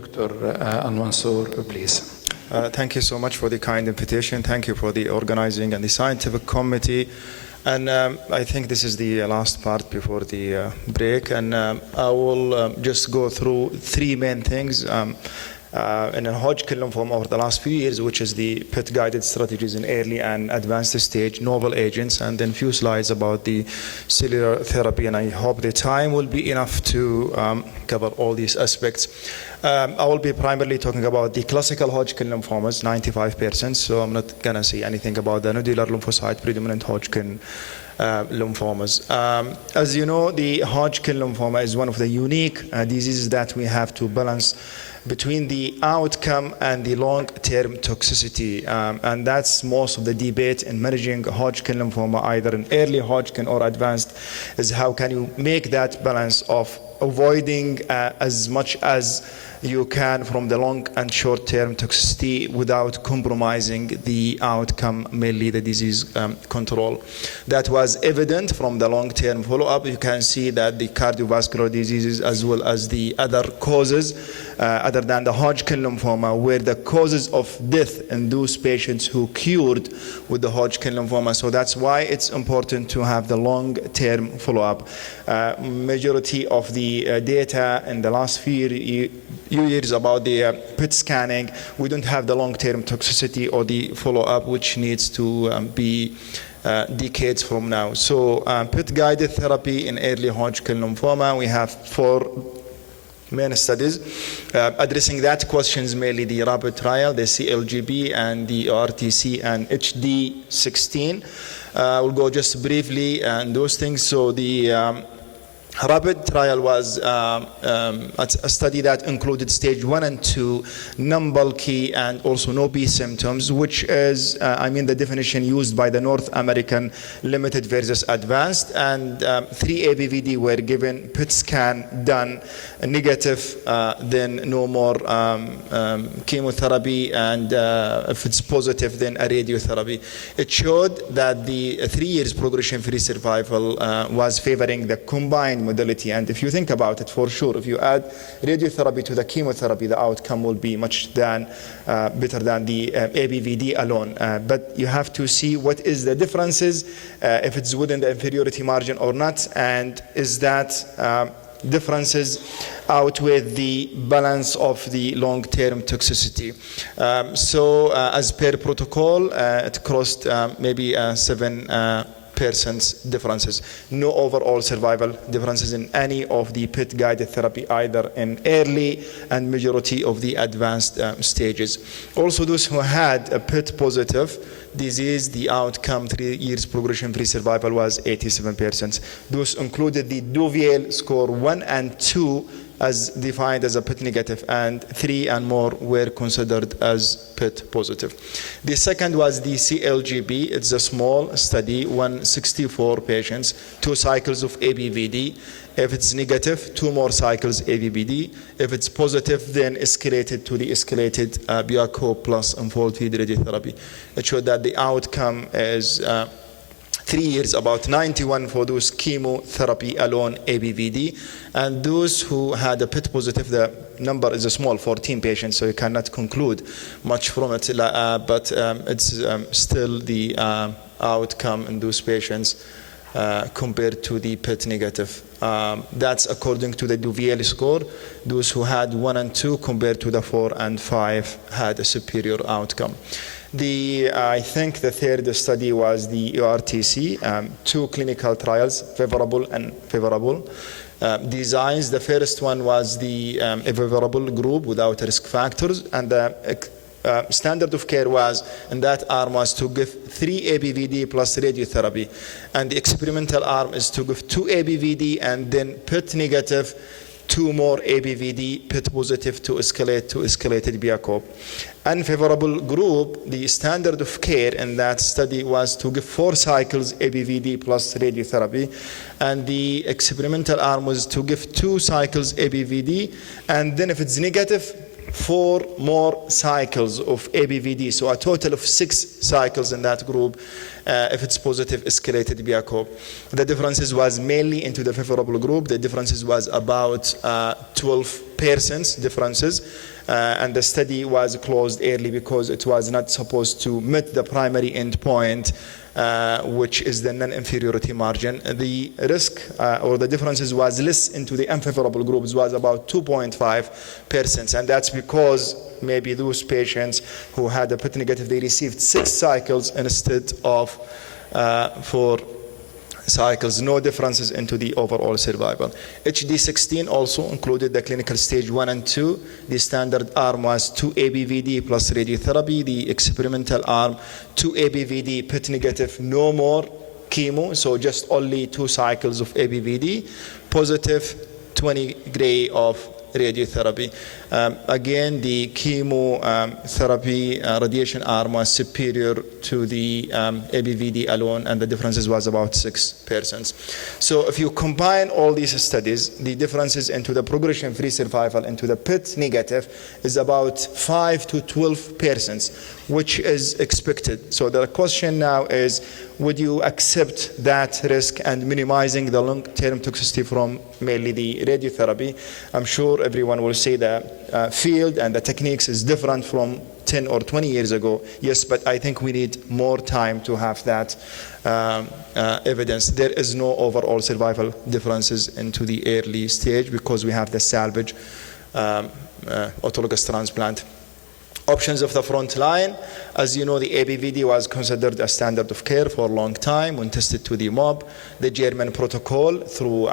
Dr. Almansour, please. Thank you so much for the kind invitation. Thank you for the organizing and the scientific committee. And I think this is the last part before the break. And I will just go through three main things in a Hodgkin lymphoma over the last few years, which is the PIT-guided strategies in early and advanced stage, novel agents, and then a few slides about the cellular therapy. And I hope the time will be enough to cover all these aspects. I will be primarily talking about the classical Hodgkin lymphomas, 95%, so I'm not going to say anything about the nodular lymphocyte predominant Hodgkin lymphomas. As you know, the Hodgkin lymphoma is one of the unique diseases that we have to balance between the outcome and the long-term toxicity. And that's most of the debate in managing Hodgkin lymphoma, either in early Hodgkin or advanced, is how can you make that balance of avoiding as much as you can from the long and short-term toxicity without compromising the outcome, mainly the disease control. That was evident from the long-term follow-up. You can see that the cardiovascular diseases as well as the other causes other than the Hodgkin lymphoma were the causes of death in those patients who cured with the Hodgkin lymphoma. So that's why it's important to have the long-term follow-up. Majority of the data in the last few years about the PET scanning, we don't have the long-term toxicity or the follow-up, which needs to be decades from now. So PET-guided therapy in early Hodgkin lymphoma, we have 4 main studies addressing that questions, mainly the Rattle Trial, the CLGB, and the RTC and HD16. We'll go just briefly on those things. So the Rattle Trial was a study that included stage 1 and 2, non-bulky and also no B symptoms, which is, the definition used by the North American limited versus advanced, and 3 ABVD were given, PET scan done, negative, then no more chemotherapy, and if it's positive, then a radiotherapy. It showed that the 3 years progression-free survival was favoring the combined modality. And if you think about it, for sure, if you add radiotherapy to the chemotherapy, the outcome will be much better than the ABVD alone. But you have to see what is the differences, if it's within the inferiority margin or not, and is that differences outweigh the balance of the long-term toxicity. So as per protocol, it crossed maybe 7% differences. No overall survival differences in any of the PET-guided therapy, either in early and majority of the advanced stages. Also, those who had a PET-positive disease, the outcome 3 years progression-free survival was 87%. Those included the Duviel score 1 and 2 as defined as a PET negative, and 3 and more were considered as PET positive. The second was the CLGB. It's a small study, 164 patients, 2 cycles of ABVD. If it's negative, 2 more cycles ABVD. If it's positive, then escalated to the escalated Biaco plus unfold feed radiotherapy. It showed that the outcome is 3 years, about 91 for those chemotherapy alone ABVD. And those who had a PET positive, the number is a small, 14 patients, so you cannot conclude much from it, but it's still the outcome in those patients compared to the PET negative. That's according to the Duviel score. Those who had 1 and 2 compared to the 4 and 5 had a superior outcome. I think the third study was the ERTC, 2 clinical trials, favorable and favorable designs. The first one was the favorable group without risk factors, and the standard of care was, in that arm, was to give 3 ABVD plus radiotherapy, and the experimental arm is to give 2 ABVD and then PET negative, 2 more ABVD, PET positive to escalated Biaco. Unfavorable group, the standard of care in that study was to give 4 cycles ABVD plus radiotherapy, and the experimental arm was to give 2 cycles ABVD, and then if it's negative, 4 more cycles of ABVD, so a total of 6 cycles in that group. If it's positive, escalated Biaco. The differences was mainly into the favorable group. The differences was about 12 persons differences. And the study was closed early because it was not supposed to meet the primary endpoint, which is the non-inferiority margin. The risk or the differences was less into the unfavorable groups, was about 2.5%, and that's because maybe those patients who had a PIT negative, they received 6 cycles instead of 4 cycles, no differences into the overall survival. HD16 also included the clinical stage 1 and 2. The standard arm was 2 ABVD plus radiotherapy. The experimental arm, 2 ABVD, PIT negative, no more chemo, so just only 2 cycles of ABVD, positive 20 gray of radiotherapy. Again, the chemotherapy radiation arm was superior to the ABVD alone, and the differences was about 6%. So if you combine all these studies, the differences into the progression-free survival into the PIT negative is about 5 to 12%, which is expected. So the question now is, would you accept that risk and minimizing the long-term toxicity from mainly the radiotherapy? I'm sure everyone will say the field and the techniques is different from 10 or 20 years ago. Yes, but I think we need more time to have that evidence. There is no overall survival differences into the early stage because we have the salvage autologous transplant. Options of the front line, as you know, the ABVD was considered a standard of care for a long time when tested to the mob. The German protocol through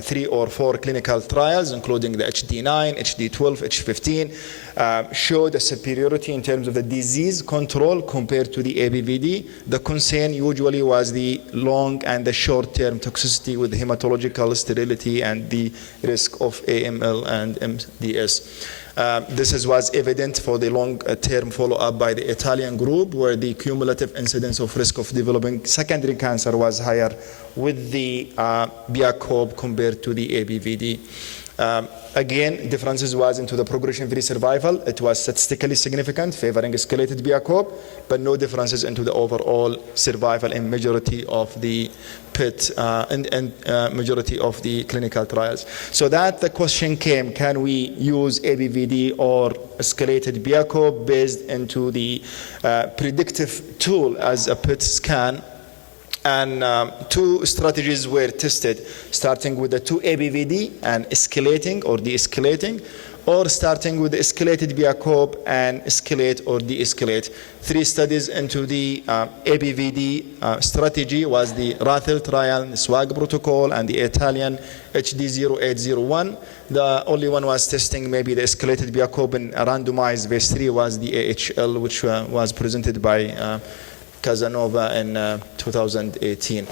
3 or 4 clinical trials, including the HD9, HD12, HD15, showed a superiority in terms of the disease control compared to the ABVD. The concern usually was the long and the short-term toxicity with hematological sterility and the risk of AML and MDS. This was evident for the long-term follow-up by the Italian group, where the cumulative incidence of risk of developing secondary cancer was higher with the BIACOB compared to the ABVD. Again, differences was into the progression-free survival. It was statistically significant, favoring escalated BIACOB, but no differences into the overall survival in majority of the PIT and majority of the clinical trials. So that the question came, can we use ABVD or escalated BIACOB based into the predictive tool as a PIT scan? And 2 strategies were tested, starting with the 2 ABVD and escalating or de-escalating, or starting with the escalated BIACOB and escalate or de-escalate. 3 studies into the ABVD strategy was the Rattle Trial, the SWAG protocol, and the Italian HD0801. The only one was testing maybe the escalated BIACOB in a randomized phase 3 was the AHL, which was presented by Casanova in 2018.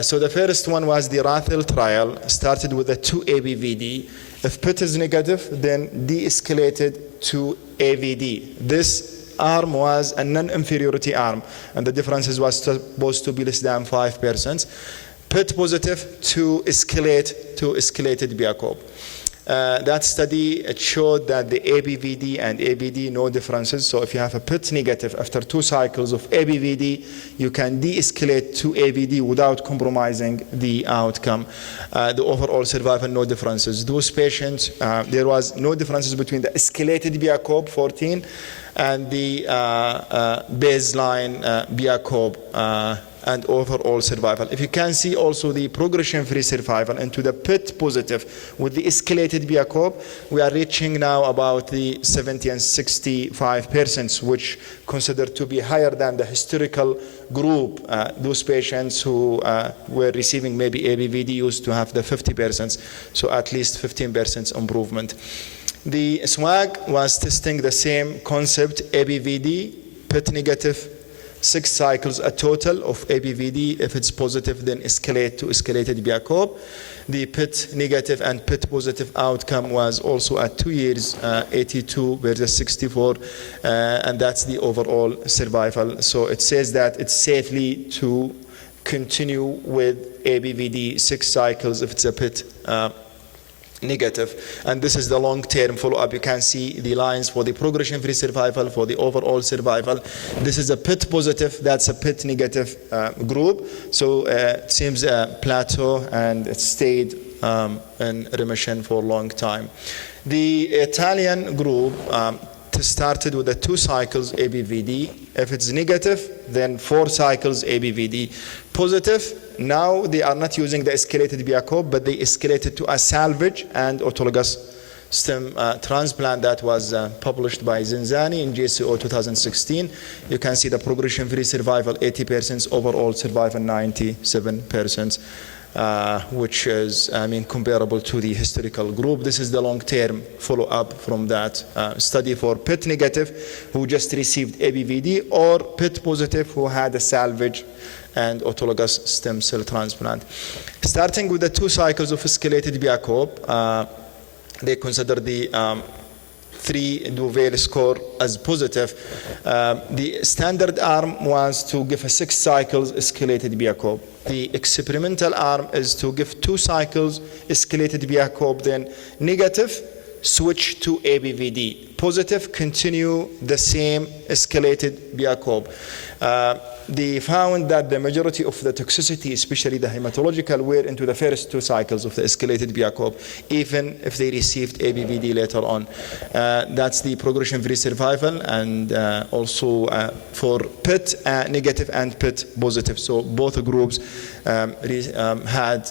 So the first one was the Rattle trial, started with a 2 ABVD. If PIT is negative, then de-escalated to AVD. This arm was a non-inferiority arm, and the differences was supposed to be less than 5%. PIT positive to escalate to escalated BIACOB. That study, it showed that the ABVD and ABD, no differences. So if you have a PIT negative after 2 cycles of ABVD, you can de-escalate to AVD without compromising the outcome. The overall survival, no differences. Those patients, there was no differences between the escalated BIACOB 14 and the baseline BIACOB and overall survival. If you can see also the progression-free survival into the PIT positive with the escalated BIACOB, we are reaching now about the 70 and 65%, which considered to be higher than the historical group. Those patients who were receiving maybe ABVD used to have the 50%, so at least 15% improvement. The SWAG was testing the same concept, ABVD, PIT negative, 6 cycles a total of ABVD. If it's positive, then escalate to escalated BIACOB. The PIT negative and PIT positive outcome was also at 2 years, 82 versus 64, and that's the overall survival. So it says that it's safely to continue with ABVD 6 cycles if it's a PIT negative, and this is the long-term follow-up. You can see the lines for the progression-free survival, for the overall survival. This is a PIT positive, that's a PIT negative group. So it seems a plateau, and it stayed in remission for a long time. The Italian group started with the 2 cycles ABVD. If it's negative, then 4 cycles ABVD. Positive, now they are not using the escalated Biakov, but they escalated to a salvage and autologous stem transplant that was published by Zinzani in JCO 2016. You can see the progression-free survival 80%, overall survival 97%. Which is, comparable to the historical group. This is the long-term follow-up from that study for PIT negative who just received ABVD, or PIT positive who had a salvage and autologous stem cell transplant. Starting with the 2 cycles of escalated Biakov, they consider the 3 Duvel score as positive. The standard arm was to give a 6 cycles escalated Biakov. The experimental arm is to give 2 cycles escalated Biakov, then negative, switch to ABVD. Positive, continue the same escalated Biakov. They found that the majority of the toxicity, especially the hematological, were into the first 2 cycles of the escalated Biakov, even if they received ABVD later on. That's the progression-free survival, and also for PIT negative and PIT positive. So both groups had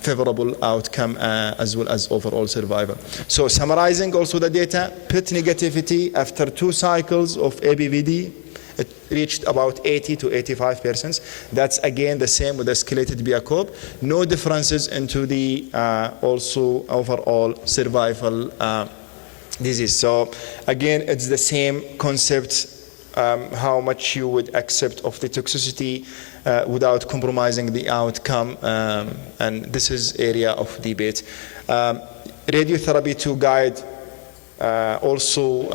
favorable outcome as well as overall survival. So summarizing also the data, PIT negativity after 2 cycles of ABVD, it reached about 80 to 85%. That's again the same with the escalated Biakov. No differences into the also overall survival disease. So again, it's the same concept, how much you would accept of the toxicity without compromising the outcome, and this is area of debate. Radiotherapy to guide also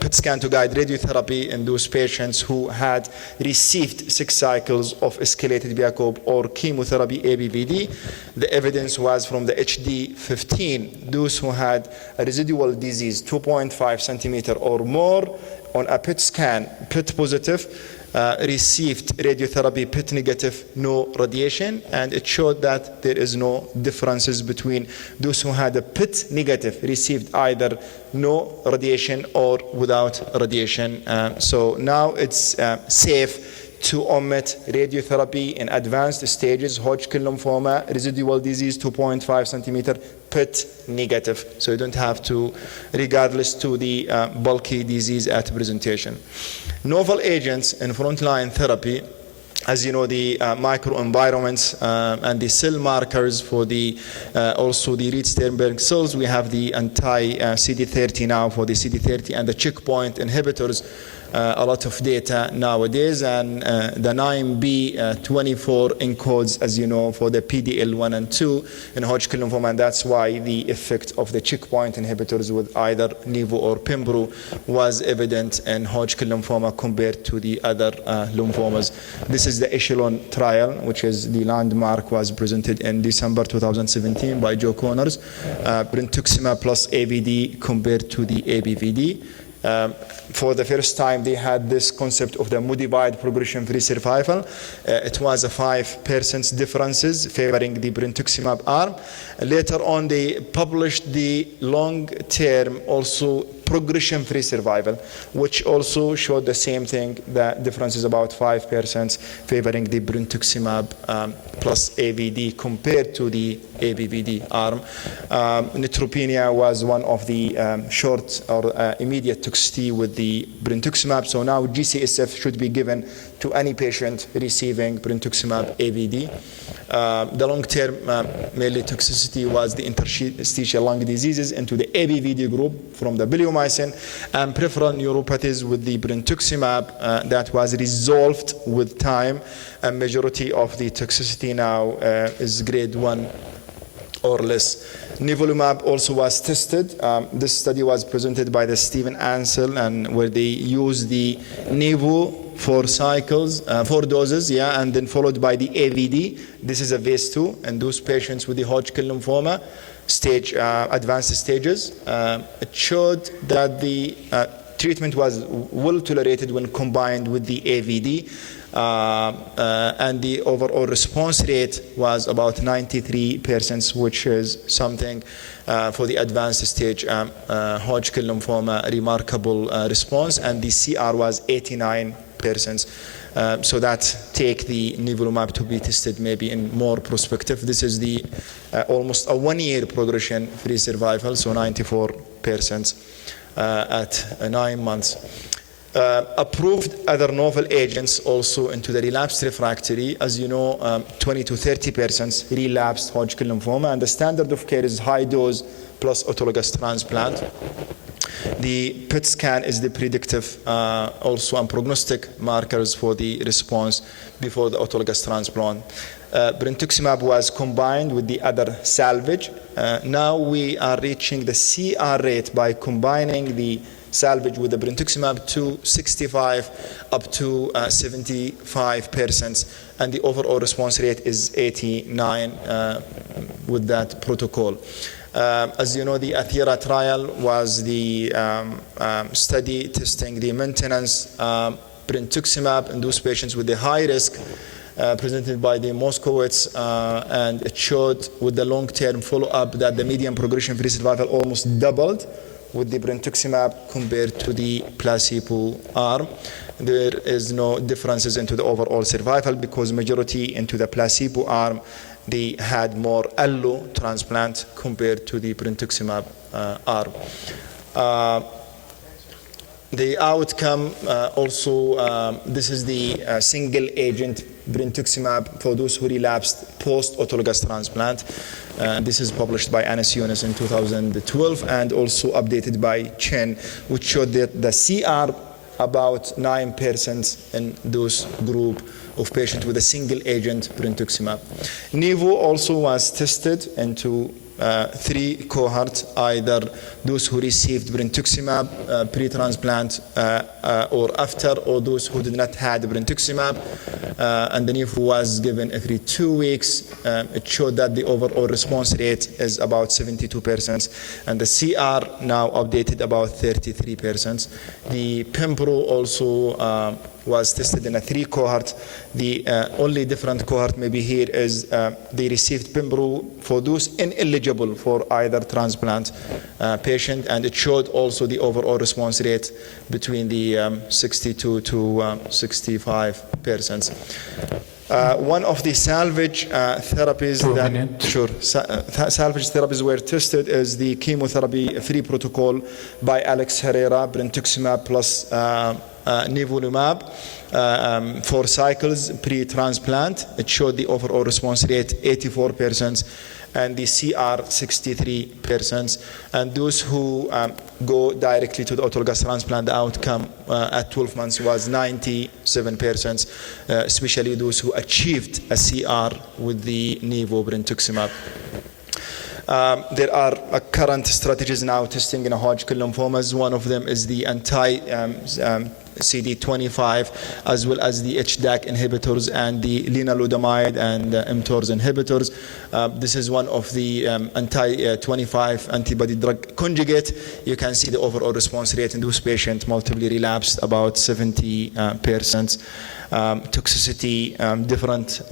PET scan to guide radiotherapy in those patients who had received 6 cycles of escalated Biakov or chemotherapy ABVD. The evidence was from the HD15, those who had a residual disease 2.5 centimeter or more on a PET scan, PET positive, received radiotherapy, PET negative, no radiation, and it showed that there is no differences between those who had a PET negative, received either no radiation or without radiation. So now it's safe to omit radiotherapy in advanced stages, Hodgkin lymphoma, residual disease 2.5 centimeter, PET negative. So you don't have to, regardless to the bulky disease at presentation. Novel agents in frontline therapy, as you know, the microenvironments and the cell markers for the also the Reed-Sternberg cells. We have the anti-CD30 now for the CD30 and the checkpoint inhibitors. A lot of data nowadays, and the 9B24 encodes, as you know, for the PDL1 and 2 in Hodgkin lymphoma, and that's why the effect of the checkpoint inhibitors with either Nivo or Pembro was evident in Hodgkin lymphoma compared to the other lymphomas. This is the Echelon trial, which is the landmark, was presented in December 2017 by Joe Connors, brentuximab plus AVD compared to the ABVD. For the first time, they had this concept of the modified progression-free survival. It was a 5% differences favoring the brentuximab arm. Later on, they published the long-term also progression-free survival, which also showed the same thing. The difference is about 5% favoring the brentuximab plus AVD compared to the ABVD arm. Neutropenia was one of the short or immediate toxicity with the brentuximab. So now GCSF should be given to any patient receiving brentuximab AVD. The long-term mainly toxicity was the interstitial lung diseases into the ABVD group from the bleomycin, and peripheral neuropathies with the brentuximab that was resolved with time, and majority of the toxicity now is grade 1 or less. Nivolumab also was tested. This study was presented by the Stephen Ansel, and where they used the Nivo 4 cycles, 4 doses, and then followed by the AVD. This is a phase 2, and those patients with the Hodgkin lymphoma stage, advanced stages. It showed that the treatment was well tolerated when combined with the AVD, and the overall response rate was about 93%, which is something for the advanced stage Hodgkin lymphoma, remarkable response, and the CR was 89%. So that take the nivolumab to be tested maybe in more perspective. This is the almost a 1 year progression-free survival, so 94% at 9 months. Approved other novel agents also into the relapsed refractory. As you know, 20 to 30% relapsed Hodgkin lymphoma, and the standard of care is high dose plus autologous transplant. The PET scan is the predictive also and prognostic markers for the response before the autologous transplant. Brentuximab was combined with the other salvage. Now we are reaching the CR rate by combining the salvage with the brentuximab to 65 up to 75%, and the overall response rate is 89 with that protocol. As you know, the Rattle Trial was the study testing the maintenance brentuximab in those patients with the high risk presented by the Moskowitz, and it showed with the long-term follow-up that the median progression-free survival almost doubled with the brentuximab compared to the placebo arm. There is no differences into the overall survival because majority into the placebo arm, they had more allo transplant compared to the brentuximab arm. The outcome also, this is the single agent brentuximab for those who relapsed post-autologous transplant. This is published by Anas Yunus in 2012 and also updated by Chen, which showed that the CR about 9% in those group of patients with a single agent brentuximab. Nivo also was tested into 3 cohorts, either those who received brentuximab pre-transplant or after, or those who did not have brentuximab, and the Nivo was given every 2 weeks. It showed that the overall response rate is about 72%, and the CR now updated about 33%. The Pembro also was tested in a 3 cohort. The only different cohort maybe here is they received Pembro for those ineligible for either transplant patient, and it showed also the overall response rate between the 62 to 65%. One of the salvage therapies salvage therapies were tested is the chemotherapy-free protocol by Alex Herrera, brentuximab plus nivolumab, 4 cycles pre-transplant. It showed the overall response rate 84% and the CR 63%. And those who go directly to the autologous transplant, the outcome at 12 months was 97%, especially those who achieved a CR with the nivo brentuximab. There are current strategies now testing in Hodgkin lymphomas. One of them is the CD25 as well as the HDAC inhibitors and the lenalidomide and mTORs inhibitors. This is one of the anti-25 antibody drug conjugate. You can see the overall response rate in those patients multiply relapsed about 70%. Toxicity, different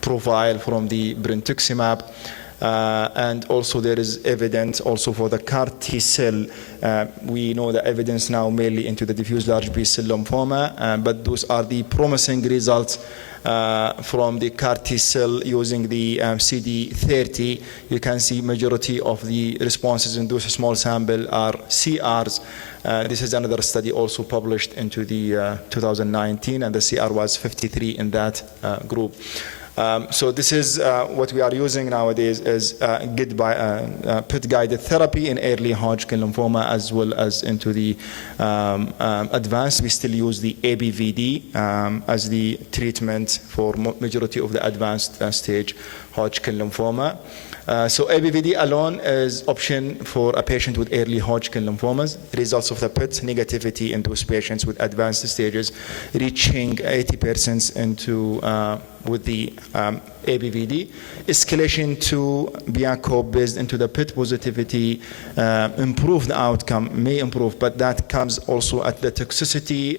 profile from the brentuximab. And also there is evidence also for the CAR T cell. We know the evidence now mainly into the diffuse large B-cell lymphoma, but those are the promising results from the CAR T cell using the CD30. You can see majority of the responses in those small sample are CRs. This is another study also published into the 2019, and the CR was 53 in that group. So this is what we are using nowadays is PET-guided therapy in early Hodgkin lymphoma as well as into the advanced. We still use the ABVD as the treatment for majority of the advanced stage Hodgkin lymphoma. So ABVD alone is option for a patient with early Hodgkin lymphomas. Results of the PET negativity in those patients with advanced stages reaching 80% into with the ABVD. Escalation to BIACOB based into the PET positivity improve the outcome, may improve, but that comes also at the toxicity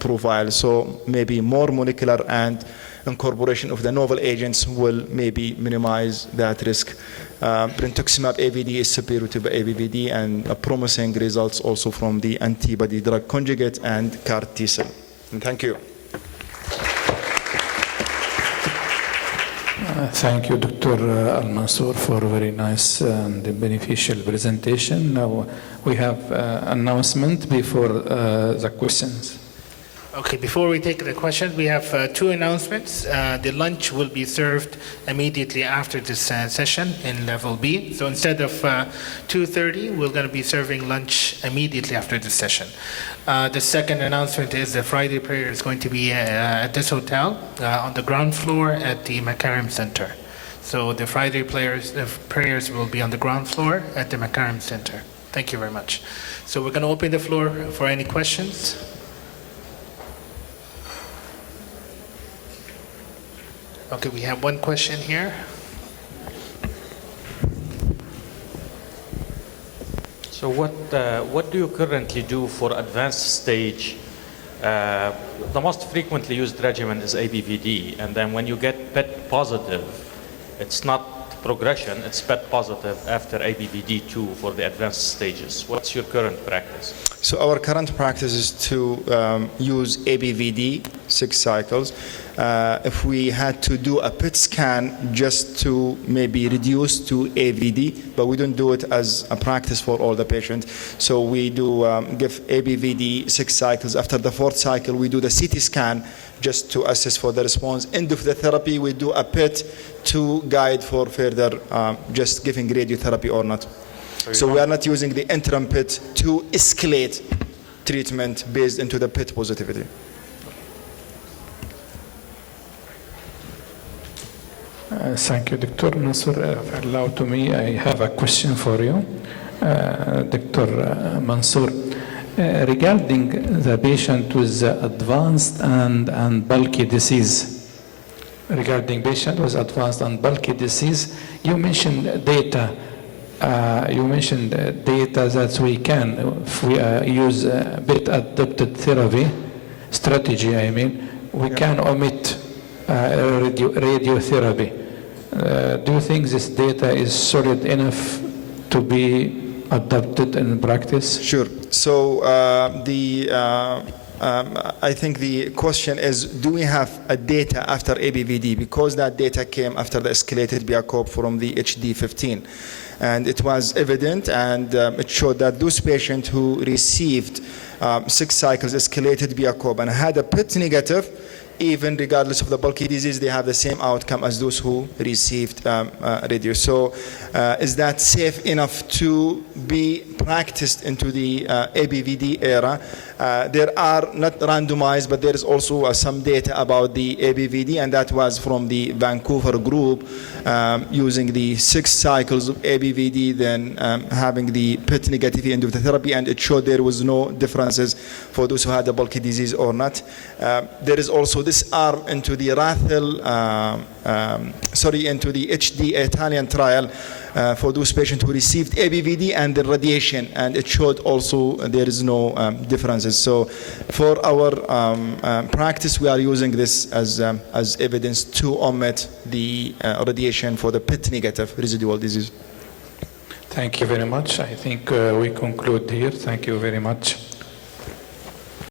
profile. So maybe more molecular and incorporation of the novel agents will maybe minimize that risk. Brentuximab AVD is superior to the ABVD and promising results also from the antibody drug conjugate and CAR T-cell. Thank you. Thank you, Dr. Almansour, for a very nice and beneficial presentation. Now we have announcement before the questions. Okay, before we take the questions, we have two announcements. The lunch will be served immediately after this session in level B. So instead of 2:30, we're going to be serving lunch immediately after this session. The second announcement is the Friday prayer is going to be at this hotel on the ground floor at the Makarim Center. So the Friday prayers will be on the ground floor at the Makarim Center. Thank you very much. So we're going to open the floor for any questions. Okay, we have one question here. So what do you currently do for advanced stage? The most frequently used regimen is ABVD, and then when you get PET positive, it's not progression, it's PET positive after ABVD2 for the advanced stages. What's your current practice? So our current practice is to use ABVD 6 cycles. If we had to do a PET scan just to maybe reduce to AVD, but we don't do it as a practice for all the patients. So we do give ABVD 6 cycles. After the 4th cycle, we do the CT scan just to assess for the response. End of the therapy, we do a PET to guide for further just giving radiotherapy or not. So we are not using the interim PET to escalate treatment based into the PET positivity. Thank you, Dr. Nasser. If allowed to me, I have a question for you, Dr. Mansour. Regarding the patient with advanced and bulky disease, you mentioned data. That we can, if we use PET-adapted therapy strategy, we can omit radiotherapy. Do you think this data is solid enough to be adopted in practice? Sure. So I think the question is, do we have a data after ABVD? Because that data came after the escalated BIACOB from the HD15. And it was evident, and it showed that those patients who received 6 cycles escalated BIACOB and had a PET negative, even regardless of the bulky disease, they have the same outcome as those who received radio. So is that safe enough to be practiced into the ABVD era? There are not randomized, but there is also some data about the ABVD, and that was from the Vancouver group using the 6 cycles of ABVD, then having the PET negative end of the therapy, and it showed there was no differences for those who had a bulky disease or not. There is also this arm into the into the HD Italian trial for those patients who received ABVD and the radiation, and it showed also there is no differences. So for our practice, we are using this as evidence to omit the radiation for the PET negative residual disease. Thank you very much. I think we conclude here. Thank you very much.